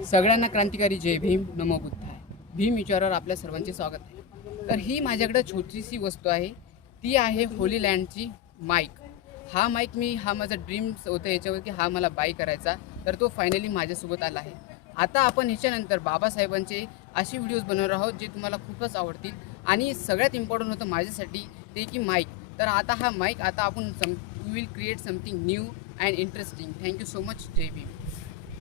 सगळ्यांना क्रांतिकारी जय भीम, नमो बुद्धाय. भीम विचारावर आपल्या सर्वांचे स्वागत आहे. तर ही माझ्याकडे छोटीशी वस्तू आहे, ती आहे होली लँडची माईक. हा माईक हा माझा ड्रीम्स होतं याच्यावर की हा मला बाय करायचा, तर तो फायनली माझ्यासोबत आला आहे. आता आपण ह्याच्यानंतर बाबासाहेबांचे असे व्हिडिओज बनवणार आहोत जे तुम्हाला खूपच आवडतील. आणि सगळ्यात इम्पॉर्टंट होतं माझ्यासाठी ते की माईक. तर आता हा माईक आता आपण will create something new and interesting. Thank you so much. जय भीम.